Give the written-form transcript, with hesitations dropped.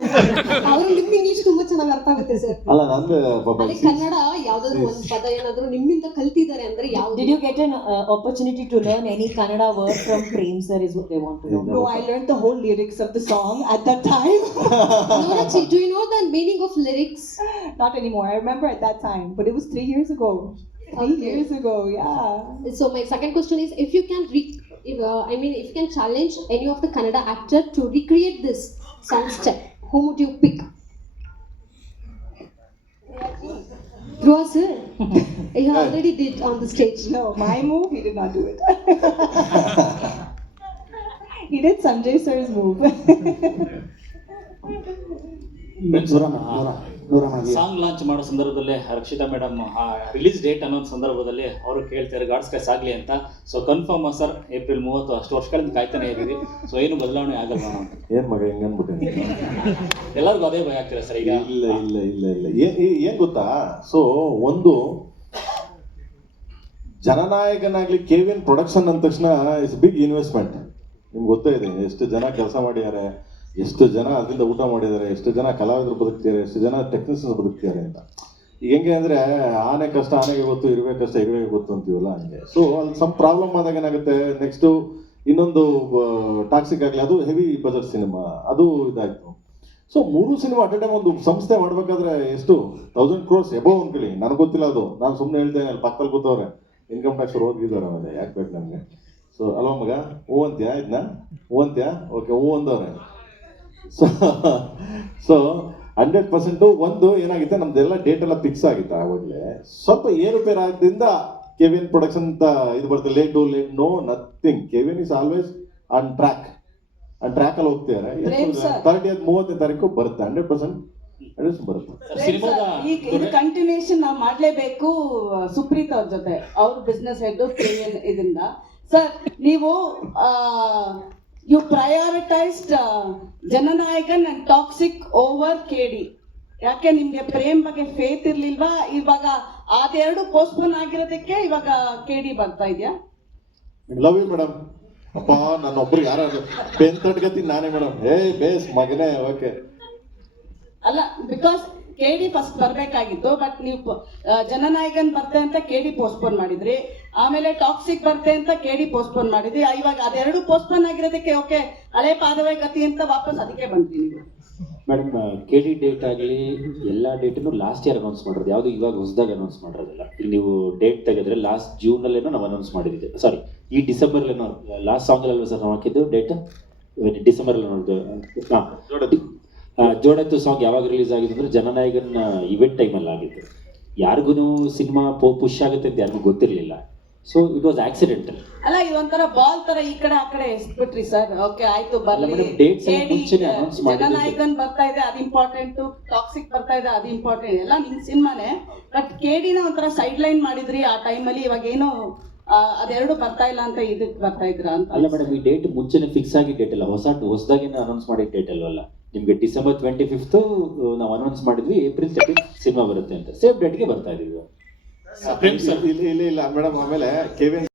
ಅವರು ನಿಮ್ಮ ಇಂಗ್ಲಿಷ್ ತುಂಬಾ ಚೆನ್ನಾಗಿ ಅರ್ಥ ಆಗುತ್ತೆ ಸರ್. ಅಲ್ಲ ನಂದು ಅದೇ ಕನ್ನಡ ಯಾವ್ದಾದ್ರು ಒಂದು ಪದ ಏನಾದ್ರು ನಿಮ್ಮಿಂದ ಕಲ್ತಿದ್ದಾರೆ ಅಂದ್ರೆ ಯಾವ್ದು? Did you get an opportunity to learn any Kannada word from Prem sir is what they want to know. No, I learned the whole lyrics of the song at that time. Norachi, do you know the meaning of lyrics? Not anymore. I remember at that time, but it was 3 years ago. 3 years ago, yeah. So my second question is, if you can if you can challenge any of the Kannada actor to recreate this song step, whom would you pick? Dhruva sir, you already did on the stage. No, my move, he did not do it. He did Sanjay sir's move. Song launch ಮಾಡೋ ಸಂದರ್ಭದಲ್ಲಿ Rakshita madam release date ಅನ್ನೋ ಸಂದರ್ಭದಲ್ಲಿ ಅವರು ಕೇಳ್ತಾರೆ God's ಕೈಸ್ ಆಗಲಿ ಅಂತ. So confirm sir April 30, ಅಷ್ಟು ವರ್ಷಗಳಿಂದ ಕಾಯ್ತಾನೆ ಇದ್ದೀವಿ. ಸೊ ಏನು ಬದಲಾವಣೆ ಆಗಲ್ಲ ಅಂತ. ಏನ್ ಮಗ ಹಿಂಗನ್ಬಿಟ್ಟೆ? ಎಲ್ಲರಿಗೂ ಅದೇ ಭಯ ಆಗ್ತೀರಾ ಸರ್ ಈಗ? ಇಲ್ಲ ಇಲ್ಲ ಇಲ್ಲ ಇಲ್ಲ ಏನ್ ಗೊತ್ತಾ, ಸೊ ಒಂದು ಜನನಾಯಕನಾಗ್ಲಿ ಕೆವಿಎನ್ ಪ್ರೊಡಕ್ಷನ್ ಅಂದ ತಕ್ಷಣ ಇಟ್ಸ್ ಬಿಗ್ ಇನ್ವೆಸ್ಟ್ಮೆಂಟ್. ನಿಮ್ಗೆ ಗೊತ್ತೇ ಇದೆ ಎಷ್ಟು ಜನ ಕೆಲಸ ಮಾಡಿದ್ದಾರೆ, ಎಷ್ಟು ಜನ ಅದರಿಂದ ಊಟ ಮಾಡಿದ್ದಾರೆ, ಎಷ್ಟು ಜನ ಕಲಾವಿದರು ಬದುಕ್ತಿದ್ದಾರೆ, ಎಷ್ಟು ಜನ ಟೆಕ್ನಿಷಿಯನ್ಸ್ ಬದುಕ್ತಿದ್ದಾರೆ ಅಂತ. ಈಗ ಹೆಂಗೆ ಅಂದರೆ ಆನೆ ಕಷ್ಟ ಆನೆಗೆ ಗೊತ್ತು, ಇರುವೆ ಕಷ್ಟ ಇರುವೆಗೆ ಗೊತ್ತು ಅಂತೀವಲ್ಲ ಹಂಗೆ. ಸೊ ಅಲ್ಲಿ ಸಮ್ ಪ್ರಾಬ್ಲಮ್ ಆದಾಗ ಏನಾಗುತ್ತೆ, ನೆಕ್ಸ್ಟು ಇನ್ನೊಂದು ಟಾಕ್ಸಿಕ್ ಆಗಲಿ, ಅದು ಹೆವಿ ಬಜೆಟ್ ಸಿನಿಮಾ, ಅದು ಇದಾಯಿತು. So 3 cinema at A time ಒಂದು ಸಂಸ್ಥೆ ಮಾಡಬೇಕಾದ್ರೆ ಎಷ್ಟು 1000 crores ಎಬೋ ಅಂದ್ಕೊಳ್ಳಿ. ನನಗೆ ಗೊತ್ತಿಲ್ಲ ಅದು, ನಾನು ಸುಮ್ಮನೆ ಹೇಳ್ತೇನೆ. ಅಲ್ಲಿ ಪಕ್ಕದಲ್ಲಿ ಕೂತವ್ರೆ ಇನ್ಕಮ್ ಟ್ಯಾಕ್ಸ್ ಹೋಗಿದ್ದಾರೆ, ಅದೇ ಯಾಕೆ ಬೇಕು ನನಗೆ. ಸೊ ಅಲ್ವಾ ಮಗ, ಹೂ ಅಂತ್ಯಾ ಇದನ್ನ, ಹೂ ಅಂತ್ಯಾ, ಓಕೆ ಹೂ ಅಂದವ್ರೆ. ಸೊ 100% ಒಂದು ಏನಾಗುತ್ತೆ, ನಮ್ದೆಲ್ಲ ಡೇಟ್ ಎಲ್ಲ ಫಿಕ್ಸ್ ಆಗಿತ್ತು ಆವಾಗಲೇ. ಸ್ವಲ್ಪ ಏರುಪೇರು ಆದ್ದರಿಂದ ಕೆವಿಎನ್ ಪ್ರೊಡಕ್ಷನ್ ಅಂತ ಇದು ಬರುತ್ತೆ. Late no nothing. KVN is always on track ಅಲ್ಲಿ ಹೋಗ್ತಿದ್ದಾರೆ. 30ನೇ ತಾರೀಕು ಬರುತ್ತೆ, 100% ಬರುತ್ತೆ. ಸಿನಿಮಾದ ಇದು ಕಂಟಿನ್ಯೂಷನ್ ನಾವು ಮಾಡ್ಲೇಬೇಕು ಸುಪ್ರೀತ್ ಅವ್ರ ಜೊತೆ, ಅವ್ರ ಬಿಸ್ನೆಸ್ ಹೆಡ್ ಇದರಿಂದ. ಸರ್ ನೀವು ಯು ಪ್ರಯಾರಿಟೈಸ್ಡ್ ಜನನಾಯಕನ್ ಅಂಡ್ ಟಾಕ್ಸಿಕ್ ಓವರ್ ಕೆಡಿ. ಯಾಕೆ ನಿಮ್ಗೆ ಪ್ರೇಮ್ ಬಗ್ಗೆ ಫೇತ್ ಇರ್ಲಿಲ್ವಾ? ಇವಾಗ ಅದೆರಡು ಪೋಸ್ಟ್ಪೋನ್ ಆಗಿರೋದಕ್ಕೆ ಇವಾಗ ಕೆಡಿ ಬರ್ತಾ ಇದೆಯಾ? Love you madam. ಅಪ್ಪ ನನ್ನೊಬ್ರು ಯಾರು ಪೆನ್ ತಡ್ಕತೀನಿ ನಾನೇ ಮೇಡಮ್. ಬೇಸ್ ಮಗನೇ, ಓಕೆ. ಅಲ್ಲ, ಬಿಕಾಸ್ ಕೆಡಿ ಫಸ್ಟ್ ಬರ್ಬೇಕಾಗಿತ್ತು, ಬಟ್ ನೀವು ಜನನಾಯಕನ್ ಬರ್ತೆ ಅಂತ ಕೆಡಿ ಪೋಸ್ಟ್ಪೋನ್ ಮಾಡಿದ್ರಿ, ಆಮೇಲೆ ಟಾಕ್ಸಿಕ್ ಬರ್ತೆ ಅಂತ ಕೆಡಿ ಪೋಸ್ಟ್ಪೋನ್ ಮಾಡಿದ್ರಿ. ಇವಾಗ ಅದೆರಡು ಪೋಸ್ಟ್ಪೋನ್ ಆಗಿರೋದಕ್ಕೆ ಓಕೆ ಹಳೆ ಪಾದವೇ ಗತಿ ಅಂತ ವಾಪಸ್ ಅದಕ್ಕೆ ಬಂದ್ರಿ ನೀವು. ಮೇಡಮ್ ಕೆಡಿ ಡೇಟ್ ಆಗಲಿ ಎಲ್ಲ ಡೇಟನ್ನು ಲಾಸ್ಟ್ ಇಯರ್ ಅನೌನ್ಸ್ ಮಾಡಿರೋದು, ಯಾವುದು ಇವಾಗ ಹೊಸದಾಗಿ ಅನೌನ್ಸ್ ಮಾಡಿರೋದಿಲ್ಲ. ಈಗ ನೀವು ಡೇಟ್ ತೆಗೆದ್ರೆ ಲಾಸ್ಟ್ ಜೂನಲ್ಲೇನೋ ನಾವು ಅನೌನ್ಸ್ ಮಾಡಿದ್ದೆ, ಸಾರಿ ಈ ಡಿಸೆಂಬರ್ಲೇನೋ ಲಾಸ್ಟ್ ಸಾಂಗಲ್ಲಲ್ವ ಸರ್ ನಾವು ಹಾಕಿದ್ದು ಡೇಟ್? ಡಿಸೆಂಬರಲ್ಲಿ ನೋಡಿದ್ದು. ಜೋಡತ್ತು ಸಾಂಗ್ ಯಾವಾಗ ರಿಲೀಸ್ ಆಗಿದೆ ಅಂದರೆ ಜನನಾಯಕನ್ ಇವೆಂಟ್ ಟೈಮಲ್ಲಿ ಆಗಿತ್ತು. ಯಾರಿಗೂ ಸಿನಿಮಾ ಪುಷ್ ಆಗುತ್ತೆ ಅಂತ ಯಾರಿಗೂ ಗೊತ್ತಿರಲಿಲ್ಲ. So it was accidental. ಅಲ್ಲ, ಇದೊಂಥರ ಬಾಲ್ ತರ ಈ ಕಡೆ ಆ ಕಡೆ ಎಸ್ಬಿಟ್ರಿ ಸರ್. ಓಕೆ ಆಯ್ತು, ಜನನಾಯಕನ್ ಬರ್ತಾ ಇದೆ ಅದು ಇಂಪಾರ್ಟೆಂಟ್, ಟಾಕ್ಸಿಕ್ ಬರ್ತಾ ಇದೆ ಅದು ಇಂಪಾರ್ಟೆಂಟ್, ಎಲ್ಲ ನಿಮ್ ಸಿನಿಮಾನೇ. ಬಟ್ ಕೆಡಿನ ಒಂಥರ ಸೈಡ್ ಲೈನ್ ಮಾಡಿದ್ರಿ ಆ ಟೈಮಲ್ಲಿ. ಇವಾಗ ಏನು ಅದೆರಡು ಬರ್ತಾ ಇಲ್ಲ ಅಂತ ಇದಕ್ಕೆ ಬರ್ತಾ ಇದ್ರ ಅಂತ? ಅಲ್ಲ ಮೇಡಮ್, ಈ ಡೇಟ್ ಮುಂಚೆನೆ ಫಿಕ್ಸ್ ಆಗಿ ಡೇಟ್ ಅಲ್ಲ, ಹೊಸದಾಗಿ ಅನೌನ್ಸ್ ಮಾಡಿದ ಡೇಟ್ ಅಲ್ವಲ್ಲ. ನಿಮ್ಗೆ ಡಿಸೆಂಬರ್ 25th ನಾವು ಅನೌನ್ಸ್ ಮಾಡಿದ್ವಿ, ಏಪ್ರಿಲ್ 30 ಸಿನಿಮಾ ಬರುತ್ತೆ ಅಂತ. ಸೇಮ್ ಡೇಟ್ಗೆ ಬರ್ತಾ ಇದೀವಿ. ಇಲ್ಲ ಮೇಡಮ್. ಆಮೇಲೆ ಕೆವಿಎನ್